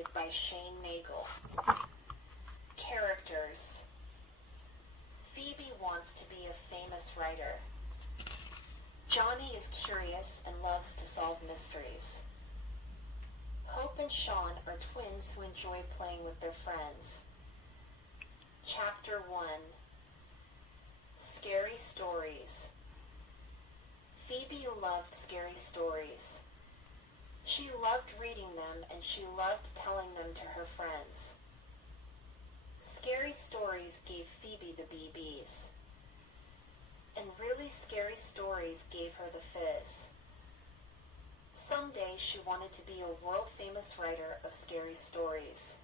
illustrated by Shane Nagel. Characters. Phoebe wants to be a famous writer. Johnny is curious and loves to solve mysteries. Hope and Sean are twins who enjoy playing with their friends. Chapter 1. Scary Stories. Phoebe loved scary stories. She loved reading them and she loved telling them to her friends. Scary stories gave Phoebe the BBs. And really scary stories gave her the fizz. Someday she wanted to be a world-famous writer of scary stories.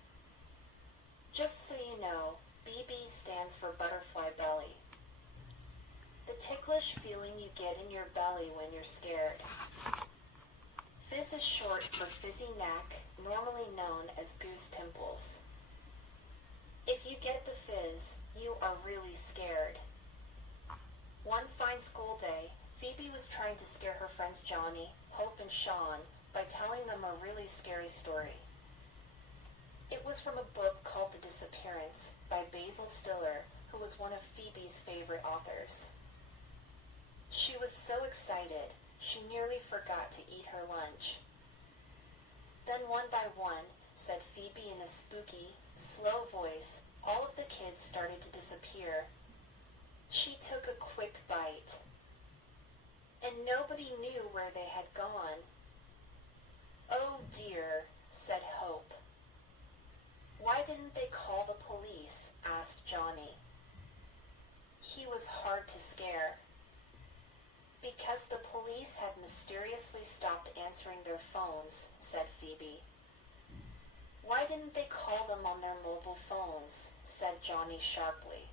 Just so you know, BB stands for butterfly belly. The ticklish feeling you get in your belly when you're scared. Fizz is short for fizzy neck, normally known as goose pimples. If you get the fizz, you are really scared. One fine school day, Phoebe was trying to scare her friends Johnny, Hope, and Sean by telling them a really scary story. It was from a book called The Disappearance by Basil Stiller, who was one of Phoebe's favorite authors. She was so excited, she nearly forgot to eat her lunch. Then one by one, said Phoebe in a spooky, slow voice, all of the kids started to disappear. She took a quick bite. And nobody knew where they had gone. Oh dear, said Hope. Why didn't they call the police? Asked Johnny. He was hard to scare. Because the police had mysteriously stopped answering their phones, said Phoebe. Why didn't they call them on their mobile phones? Said Johnny sharply.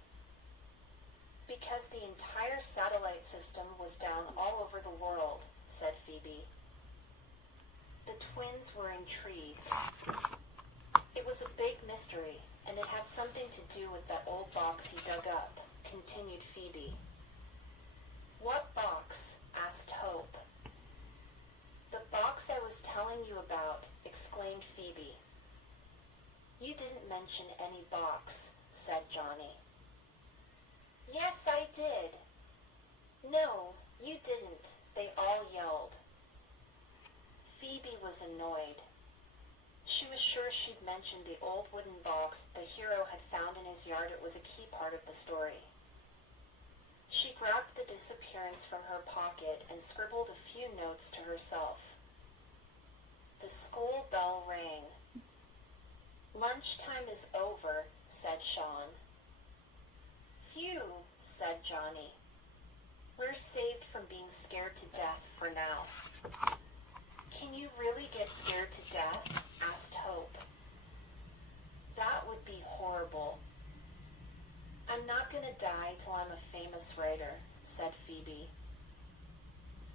Because the entire satellite system was down all over the world, said Phoebe. The twins were intrigued. It was a big mystery, and it had something to do with that old box he dug up, continued Phoebe. What box? Asked Hope. The box I was telling you about, exclaimed Phoebe. You didn't mention any box, said Johnny. Yes, I did. No, you didn't, they all yelled. Phoebe was annoyed. She was sure she'd mentioned the old wooden box the hero had found in his yard. It was a key part of the story. She grabbed the disappearance from her pocket and scribbled a few notes to herself. The school bell rang. Lunchtime is over, said Sean. Phew, said Johnny. We're saved from being scared to death for now. Can you really get scared to death? Asked Hope. That would be horrible. I'm not going to die till I'm a famous writer, said Phoebe.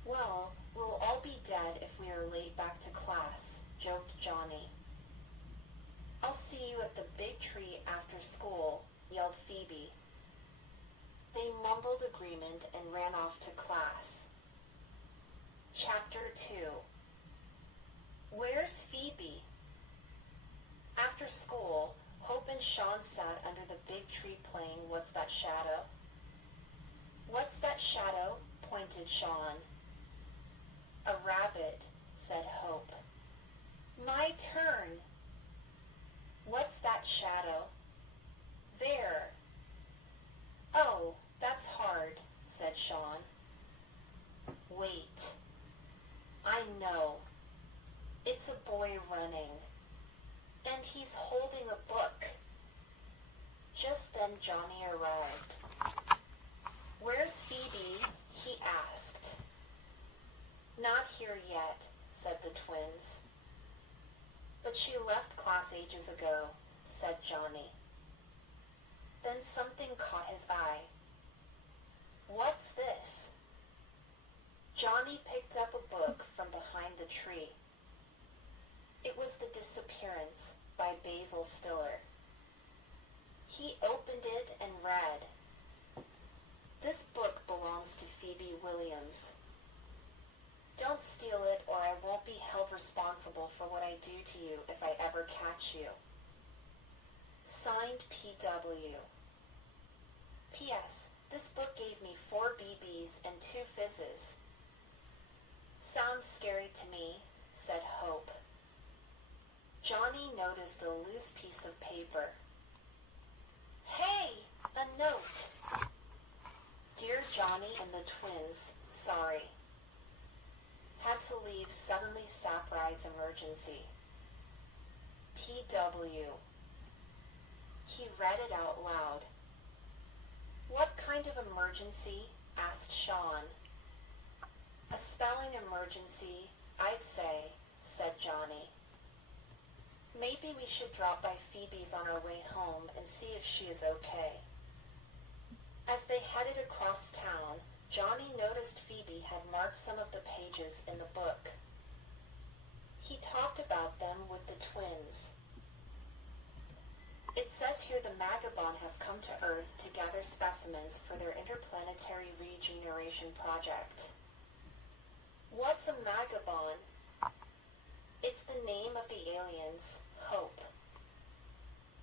Well, we'll all be dead if we are late back to class, joked Johnny. I'll see you at the big tree after school, yelled Phoebe. They mumbled agreement and ran off to class. Chapter 2. Where's Phoebe? After school, Hope and Sean sat under the big tree playing What's That Shadow? What's that shadow? Pointed Sean. A rabbit, said Hope. My turn. What's that shadow? There. Oh, that's hard, said Sean. Wait. I know. It's a boy running. And he's holding a book. Just then Johnny arrived. Where's Phoebe? He asked. Not here yet, said the twins. But she left class ages ago, said Johnny. Then something caught his eye. What's this? Johnny picked up a book from behind the tree. It was The Disappearance by Basil Stiller. He opened it and read, This book belongs to Phoebe Williams. Don't steal it or I won't be held responsible for what I do to you if I ever catch you. Signed, P.W. P.S. This book gave me 4 BBs and 2 fizzes. Sounds scary to me, said Hope. Johnny noticed a loose piece of paper. Hey, a note. Dear Johnny and the twins, sorry. Had to leave suddenly saprise emergency. P.W. He read it out loud. What kind of emergency? Asked Sean. A spelling emergency, I'd say, said Johnny. Maybe we should drop by Phoebe's on our way home and see if she is okay. As they headed across town, Johnny noticed Phoebe had marked some of the pages in the book. He talked about them with the twins. It says here the Magabon have come to Earth to gather specimens for their interplanetary regeneration project. What's a Magabon? It's the name of the aliens, Hope.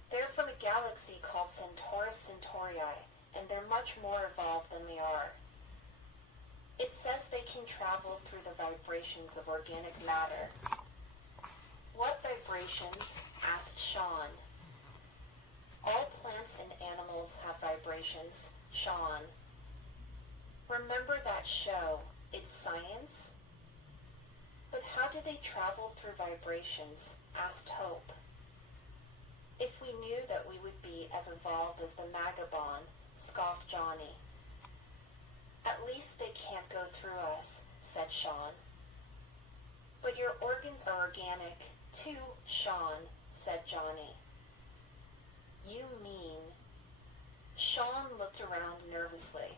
They're from a galaxy called Centaurus Centaurii, and they're much more evolved than we are. It says they can travel through the vibrations of organic matter. What vibrations? Asked Sean. All plants and animals have vibrations, Sean. Remember that show, It's Science? But how do they travel through vibrations? Asked Hope. If we knew that we would be as evolved as the Magabon, scoffed Johnny. At least they can't go through us, said Sean. But your organs are organic, too, Sean, said Johnny. You mean... Sean looked around nervously.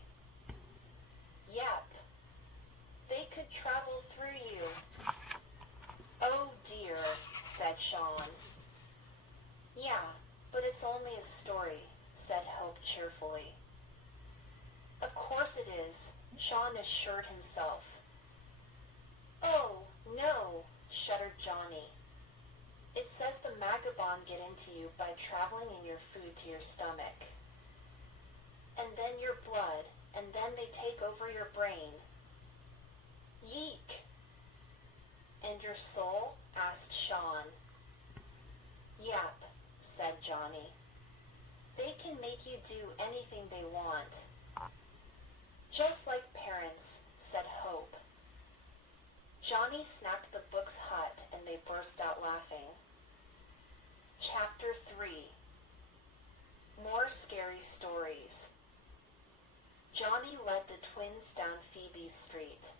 Yep. They could travel through you. Oh dear, said Sean. Yeah, but it's only a story, said Hope cheerfully. Of course it is, Sean assured himself. Oh, no, shuddered Johnny. It says the Magabon get into you by traveling in your food to your stomach. And then your blood, and then they take over your brain. Yeek! And your soul? Asked Sean. Yep, said Johnny. They can make you do anything they want. Just like parents, said Hope. Johnny snapped the book's hut and they burst out laughing. Chapter 3. More Scary Stories. Johnny led the twins down Phoebe's street.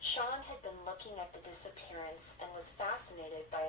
Sean had been looking at the disappearance and was fascinated by